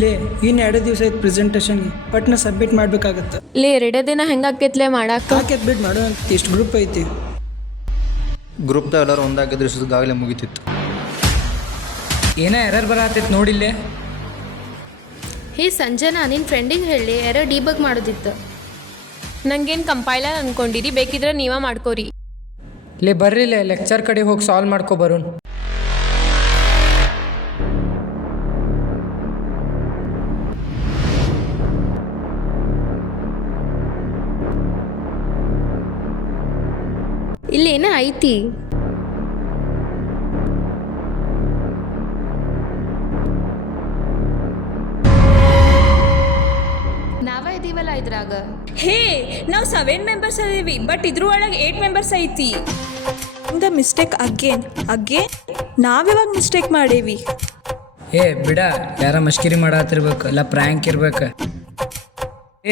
ಲೇ ಇನ್ನು 2 ದಿವಸ ಆಯ್ತು ಪ್ರೆಸೆಂಟೇಷನ್ಗೆ ಪಟ್ನ ಸಬ್ಮಿಟ್ ಮಾಡ್ಬೇಕಾಗತ್ತೆ. ಲೇ 2 ದಿನ ಹೆಂಗಾಕೈತ್ಲೆ ಮಾಡಾಕ? ಹಾಕೈತ್ ಬಿಡ್ ಮಾಡು. ಇಷ್ಟು ಗ್ರೂಪ್ ಐತಿ. ಗ್ರೂಪ್ದಾಗ ಎಲ್ಲರೂ ಒಂದಾಗಿದ್ರೆ ಇಷ್ಟೊತ್ತಿಗಾಗಲೇ ಮುಗಿತಿತ್ತು. ಏನೋ ಎರರ್ ಬರತ್ತೈತೆ ನೋಡಿಲ್ಲೇ. ಹೇ ಸಂಜನಾ, ನಿನ್ನ ಫ್ರೆಂಡಿಗೆ ಹೇಳಿ ಎರರ್ ಡಿಬಗ್ ಮಾಡೋದಿತ್ತು. ನಂಗೇನು ಕಂಪೈಲರ್ ಅನ್ಕೊಂಡಿರಿ, ಬೇಕಿದ್ರೆ ನೀವೇ ಮಾಡ್ಕೋರಿ. ಲೇ ಬರ್ರಿಲೆ ಲೆಕ್ಚರ್ ಕಡೆ ಹೋಗಿ ಸಾಲ್ವ್ ಮಾಡ್ಕೊ ಬರೋಣ. ಇಲ್ಲೇನ ಐತಿ? ನಾವ ಇದೀವಲ್ಲ ಇದ್ರಾಗ. ಹೇ, ನಾವು 7 ಮೆಂಬರ್ಸ್ ಅದೀವಿ, ಬಟ್ ಇದ್ರೊಳಗೆ 8 ಮೆಂಬರ್ಸ್ ಐತಿ. ದ ಮಿಸ್ಟೇಕ್ ಅಗೇನ್ ನಾವ್ಯಾವಾಗ ಮಿಸ್ಟೇಕ್ ಮಾಡೇವಿ? ಏ ಬಿಡ, ಯಾರ ಮಷ್ಕಿರಿ ಮಾಡತ್ತಿರ್ಬೇಕು, ಇಲ್ಲ ಪ್ರ್ಯಾಂಕ್ ಇರ್ಬೇಕು.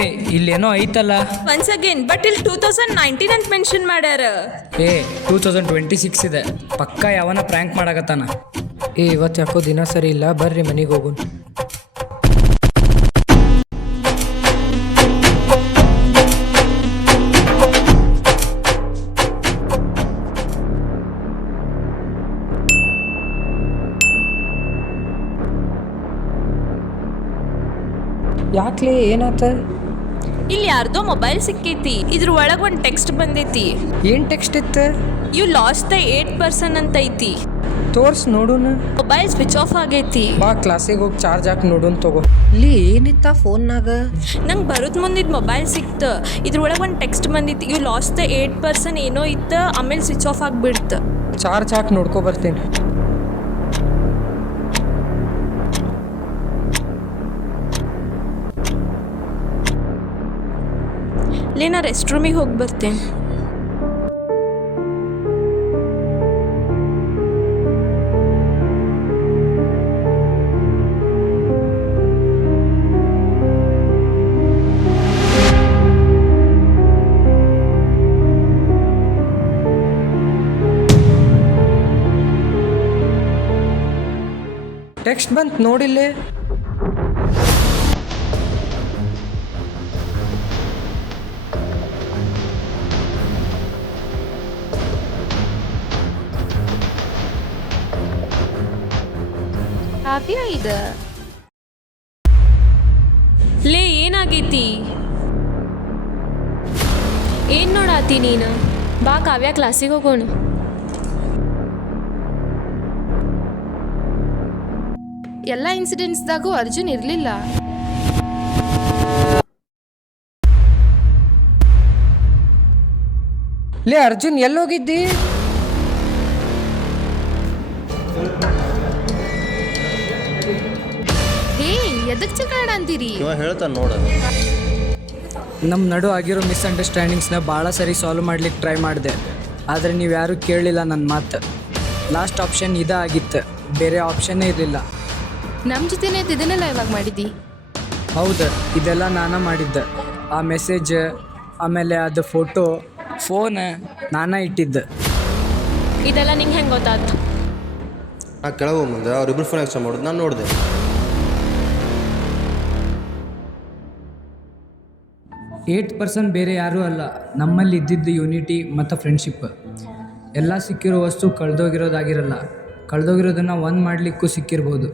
ಏ ಇಲ್ಲೇನೋ ಐತಲ್ಲ. ಒನ್ಸ್ ಅಗೇನ್, ಬಟ್ ಇಲ್ಲಿ 2019 ಅಂತ ಮೆನ್ಷನ್ ಮಾಡ್ಯಾರ. ಏ 2026 ಇದೆ, ಪಕ್ಕ ಯಾವನ ಪ್ರ್ಯಾಂಕ್ ಮಾಡಕತ್ತಾನ. ಏ ಇವತ್ತು ಯಾಕೋ ದಿನ ಸರಿ ಇಲ್ಲ, ಬರ್ರಿ ಮನೆಗೆ ಹೋಗೋಣ. ಯಾಕ್ಲೇ ಏನಾತ? ಇಲ್ಲಿ ಯಾರ್ದೋ ಮೊಬೈಲ್ ಸಿಕ್ಕೈತಿ, ಇದ್ರ ಒಳಗೆ ಒಂದು ಟೆಕ್ಸ್ಟ್ ಬಂದೈತಿ. ಏನು ಟೆಕ್ಸ್ಟ್ ಇತ್ತು? ಯು ಲಾಸ್ಟ್ ದ 8% ಅಂತ ಐತಿ. ತೋರ್ಸ್ ನೋಡೋಣ. ಮೊಬೈಲ್ ಸ್ವಿಚ್ ಆಫ್ ಆಗೈತಿ. ಬಾ ಕ್ಲಾಸಿಗೆ ಹೋಗಿ ಚಾರ್ಜ್ ಹಾಕಿ ನೋಡೋಣ ತಗೋ. ಇಲ್ಲಿ ಏನಿತ್ತ ಫೋನ್ನಾಗ? ನಂಗೆ ಬರೋದು ಮುಂದಿದ್ದು ಮೊಬೈಲ್ ಸಿಕ್ತು, ಇದ್ರೊಳಗೆ ಒಂದು ಟೆಕ್ಸ್ಟ್ ಬಂದಿತ್ತು. ಯು ಲಾಸ್ಟ್ ದ 8% ಏನೋ ಇತ್ತು, ಆಮೇಲೆ ಸ್ವಿಚ್ ಆಫ್ ಆಗಿಬಿಡ್ತು. ಚಾರ್ಜ್ ಹಾಕಿ ನೋಡ್ಕೊ ಬರ್ತೇನೆ. ಲೇ, ನಾ ರೆಸ್ಟ್ ರೂಮಿಗೆ ಹೋಗಿ ಬರ್ತೇನೆ. ಟೆಕ್ಸ್ಟ್ ಬಂತು ನೋಡಿಲ್ಲೇ. ಕಾವ್ಯ ಇದು. ಲೇ ಏನಾಗೈತಿ? ಏನು ನೋಡಾತಿ ನೀನು? ಬಾ ಕಾವ್ಯ ಕ್ಲಾಸಿಗೆ ಹೋಗೋಣ. ಎಲ್ಲ ಇನ್ಸಿಡೆಂಟ್ಸ್ದಾಗೂ ಅರ್ಜುನ್ ಇರಲಿಲ್ಲ. ಲೇ ಅರ್ಜುನ್ ಎಲ್ಲೋಗಿದ್ದಿ? ಹೇ, ಎದಕ್ಕೆ ಜಗಳ ಅಂತೀರಿ? ಇವ ಹೇಳ್ತಾನೆ ನೋಡ. ನಮ್ಮ ನಡು ಆಗಿರೋ ಮಿಸ್ಅಂಡರ್ಸ್ಟ್ಯಾಂಡಿಂಗ್ಸ್ನ ಭಾಳ ಸರಿ ಸಾಲ್ವ್ ಮಾಡ್ಲಿಕ್ಕೆ ಟ್ರೈ ಮಾಡಿದೆ, ಆದರೆ ನೀವು ಯಾರೂ ಕೇಳಲಿಲ್ಲ ನನ್ನ ಮಾತು. ಲಾಸ್ಟ್ ಆಪ್ಷನ್ ಇದಾಗಿತ್ತು, ಬೇರೆ ಆಪ್ಷನ್ನೇ ಇರಲಿಲ್ಲ. ನಮ್ಮ ಜೊತೆನೇ ಇದನ್ನೆಲ್ಲ ಯಾವಾಗ ಮಾಡಿದ್ದಿ? ಹೌದು, ಇದೆಲ್ಲ ನಾನೇ ಮಾಡಿದ್ದೆ. ಆ ಮೆಸೇಜ್, ಆಮೇಲೆ ಅದು ಫೋನ್ ನಾನೇ ಇಟ್ಟಿದ್ದೆ. ಇದೆಲ್ಲ ನಿಂಗೆ ಹೆಂಗೆ ಗೊತ್ತಾಯ್ತು? ನಾ ಕೆಳಗೆ ಹೋಗಿ ಮುಂದೆ ಅವ್ರಿಬ್ರು ಫೋನ್ ಎಕ್ಸ್ಚೇಂಜ್ ಮಾಡೋದು ನಾನು ನೋಡಿದೆ. 8% ಬೇರೆ ಯಾರೂ ಅಲ್ಲ, ನಮ್ಮಲ್ಲಿ ಇದ್ದಿದ್ದು ಯೂನಿಟಿ ಮತ್ತು ಫ್ರೆಂಡ್ಶಿಪ್. ಎಲ್ಲ ಸಿಕ್ಕಿರೋ ವಸ್ತು ಕಳೆದೋಗಿರೋದಾಗಿರಲ್ಲ, ಕಳೆದೋಗಿರೋದನ್ನು ಒಂದು ಮಾಡಲಿಕ್ಕೂ ಸಿಕ್ಕಿರ್ಬೋದು.